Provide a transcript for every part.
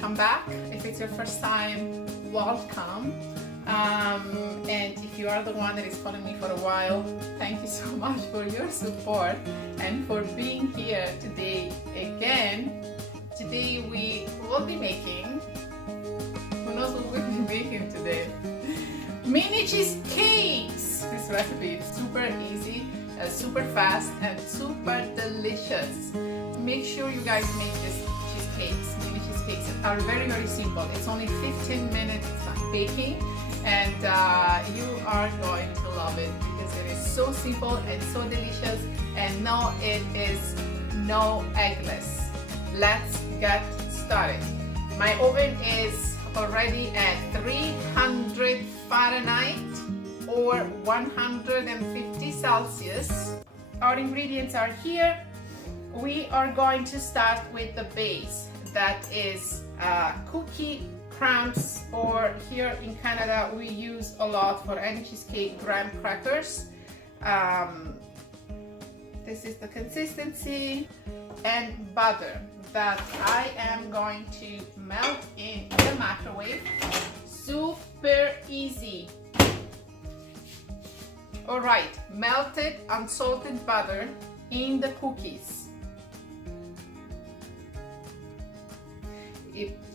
welcome back. If it's your first time, welcome. And if you are the one that is following me for a while, thank you so much for your support and for being here today again. Today we will be making, who knows what we'll be making today? Mini cheesecakes! This recipe is super easy, super fast, and super delicious. Make sure you guys make this cheesecakes. Mini cheesecakes are very, very simple. It's only 15 minutes baking, and you are going to love it because it is so simple and so delicious. And no, it is no eggless. Let's get started. My oven is already at 300 Fahrenheit or 150 Celsius. Our ingredients are here. We are going to start with the base. That is cookie crumbs, or here in Canada we use a lot for any cheesecake graham crackers. This is the consistency, and butter that I am going to melt in the microwave. Super easy. Alright, melted unsalted butter in the cookies.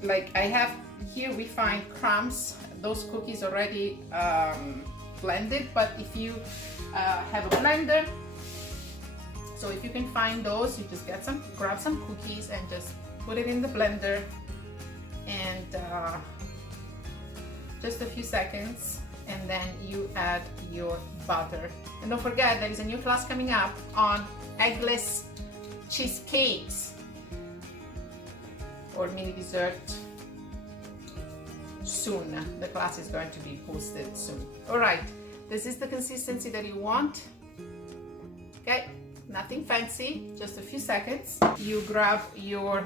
Like I have here, we find crumbs, those cookies already blended, but if you have a blender, so if you can find those, you just grab some cookies and just put it in the blender, and just a few seconds, and then you add your butter. And don't forget, there is a new class coming up on eggless cheesecakes or mini dessert soon. The class is going to be posted soon. All right, this is the consistency that you want. Okay, nothing fancy, just a few seconds. You grab your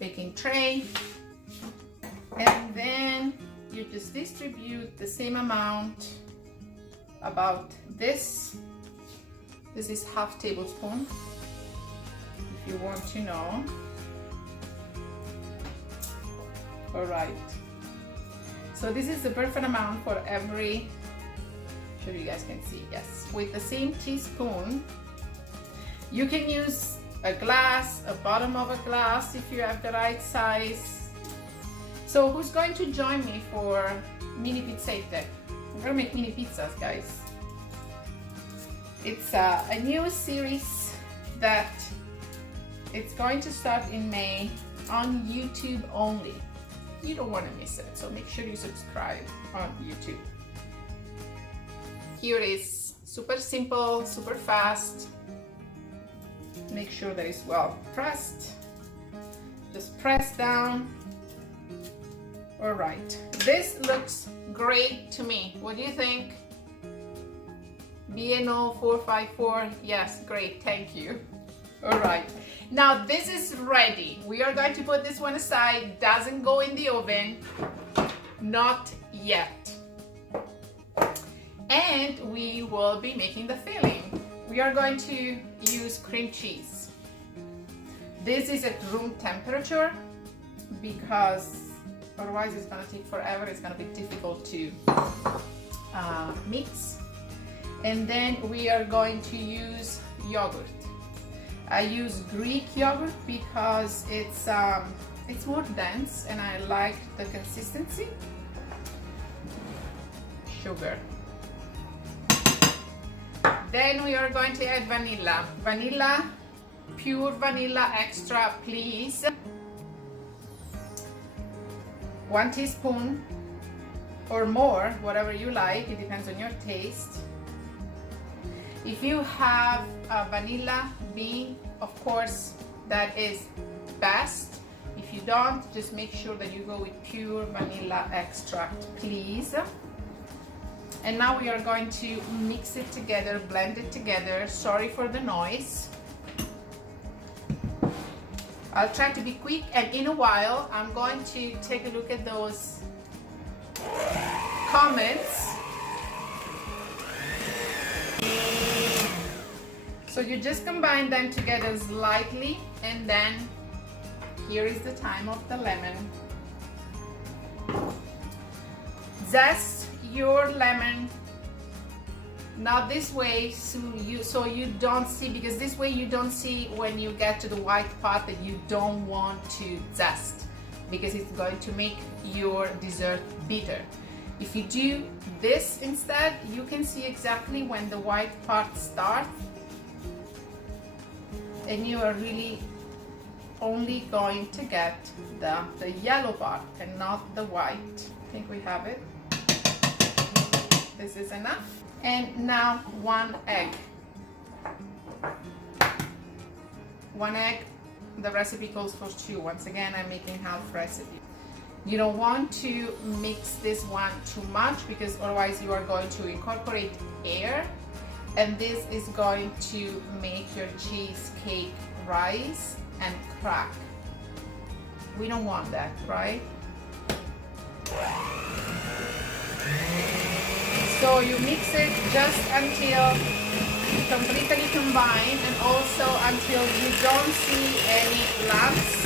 baking tray, and then you just distribute the same amount, about this. This is half tablespoon, if you want to know. All right, so this is the perfect amount for every, sure you guys can see, yes, with the same teaspoon. You can use a glass, a bottom of a glass if you have the right size. So who's going to join me for mini pizzette? I'm gonna make mini pizzas, guys. It's a new series that it's going to start in May on YouTube only. You don't want to miss it, so make sure you subscribe on YouTube. Here is super simple, super fast. Make sure that it's well pressed. Just press down. All right, this looks great to me. What do you think? BNO 454, yes, great, thank you. All right, now this is ready. We are going to put this one aside. Doesn't go in the oven, not yet. And we will be making the filling. We are going to use cream cheese. This is at room temperature because otherwise it's gonna take forever. It's gonna be difficult to mix. And then we are going to use yogurt. I use Greek yogurt because it's more dense and I like the consistency. Sugar. Then we are going to add vanilla. Vanilla, pure vanilla extra, please. 1 teaspoon or more, whatever you like. It depends on your taste. If you have a vanilla bean, of course, that is best. If you don't, just make sure that you go with pure vanilla extract, please. And now we are going to mix it together, blend it together. Sorry for the noise. I'll try to be quick, and in a while I'm going to take a look at those comments. So you just combine them together slightly and then here is the time of the lemon. Zest your lemon, not this way, so you don't see, because this way you don't see when you get to the white part that you don't want to zest, because it's going to make your dessert bitter. If you do this instead, you can see exactly when the white part starts, and you are really only going to get the yellow part and not the white. I think we have it. This is enough. And now 1 egg. 1 egg, the recipe calls for 2. Once again, I'm making half recipe. You don't want to mix this one too much, because otherwise you are going to incorporate air, and this is going to make your cheesecake rise and crack. We don't want that, right? So you mix it just until completely combined, and also until you don't see any lumps.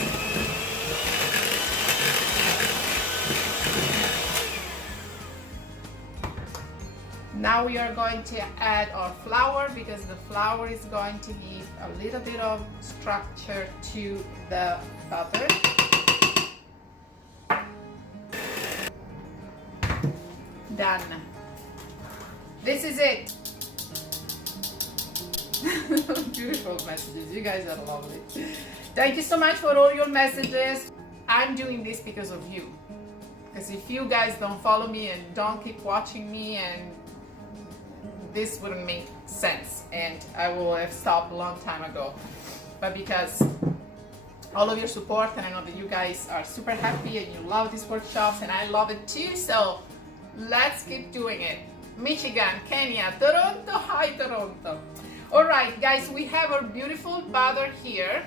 Now we are going to add our flour, because the flour is going to give a little bit of structure to the batter. Done. This is it. Beautiful messages. You guys are lovely. Thank you so much for all your messages. I'm doing this because of you. Because if you guys don't follow me and don't keep watching me, and this wouldn't make sense, and I will have stopped a long time ago. But because all of your support, and I know that you guys are super happy and you love these workshops, and I love it too, so let's keep doing it. Michigan, Kenya, Toronto, hi Toronto. All right, guys, we have our beautiful batter here,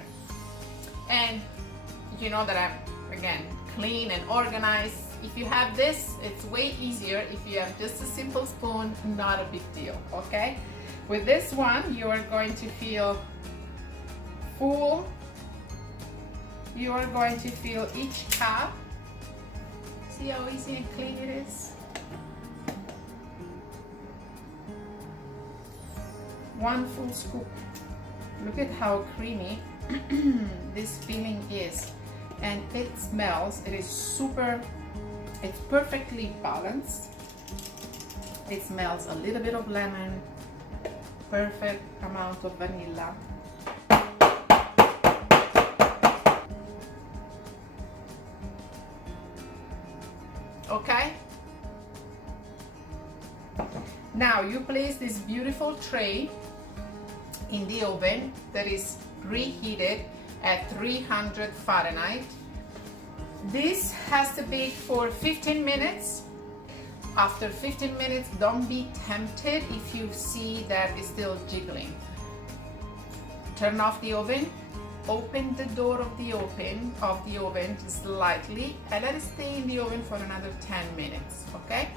and you know that I'm, again, clean and organized. If you have this, it's way easier. If you have just a simple spoon, not a big deal, okay? With this one, you are going to feel full. You are going to feel each cup. See how easy and clean it is? 1 full scoop. Look at how creamy this filling is, and it smells. It is super, it's perfectly balanced. It smells a little bit of lemon, perfect amount of vanilla. Okay? Now you place this beautiful tray in the oven that is preheated at 300 Fahrenheit. This has to bake for 15 minutes. After 15 minutes, don't be tempted if you see that it's still jiggling. Turn off the oven, open the door of the oven slightly, and let it stay in the oven for another 10 minutes, okay?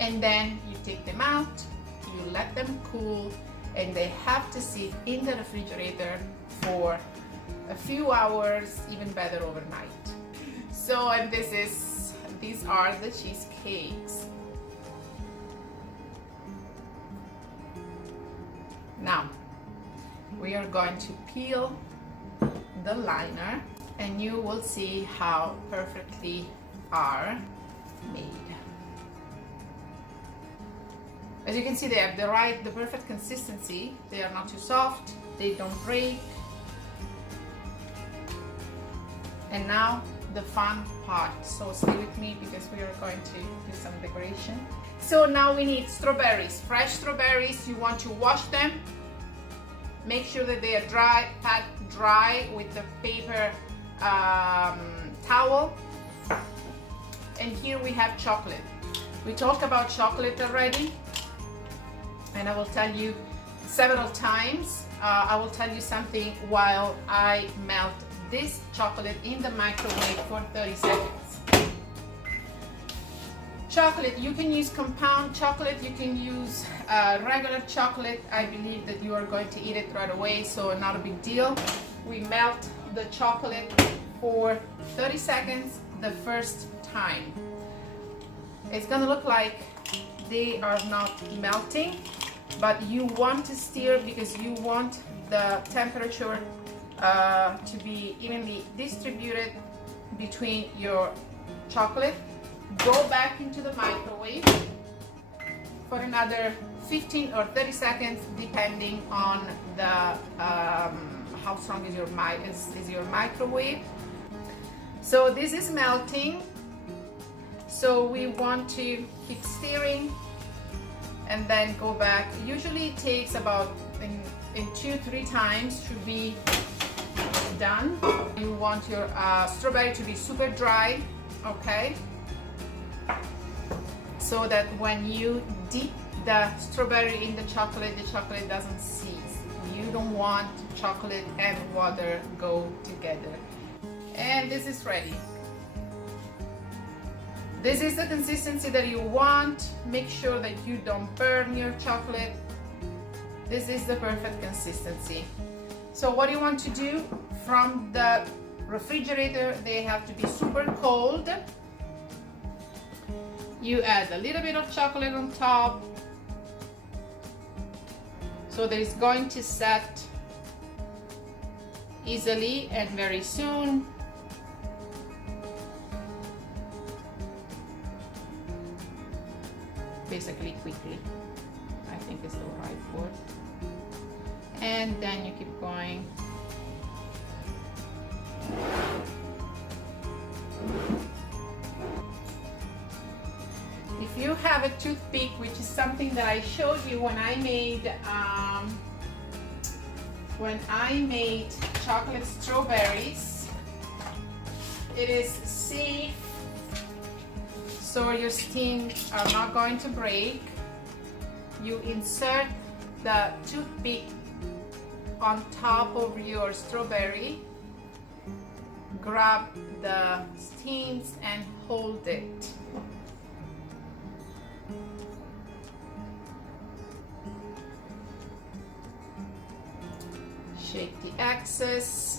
And then you take them out, you let them cool, and they have to sit in the refrigerator for a few hours, even better overnight. So, and these are the cheesecakes. Now, we are going to peel the liner, and you will see how perfectly are made. As you can see, they have the perfect consistency. They are not too soft, they don't break. And now the fun part, so stay with me because we are going to do some decoration. So now we need strawberries, fresh strawberries. You want to wash them, make sure that they are dry, packed dry with the paper towel. And here we have chocolate. We talked about chocolate already, and I will tell you several times. I will tell you something while I melt this chocolate in the microwave for 30 seconds. Chocolate, you can use compound chocolate, you can use regular chocolate. I believe that you are going to eat it right away, so not a big deal. We melt the chocolate for 30 seconds the first time. It's gonna look like they are not melting, but you want to stir because you want the temperature to be evenly distributed between your chocolate. Go back into the microwave for another 15 or 30 seconds depending on the how strong is your microwave. So this is melting, so we want to keep stirring and then go back. Usually it takes about in 2-3 times to be done. You want your strawberry to be super dry, okay, so that when you dip the strawberry in the chocolate doesn't seize. You don't want chocolate and water go together. And this is ready. This is the consistency that you want. Make sure that you don't burn your chocolate. This is the perfect consistency. So what you want to do, from the refrigerator, they have to be super cold. You add a little bit of chocolate on top, so that it's going to set easily and very soon. Basically quickly, I think is the right word. And then you keep going. If you have a toothpick, which is something that I showed you when I made chocolate strawberries, it is safe, so your steams are not going to break. You insert the toothpick on top of your strawberry, grab the steams and hold it. Shake the excess.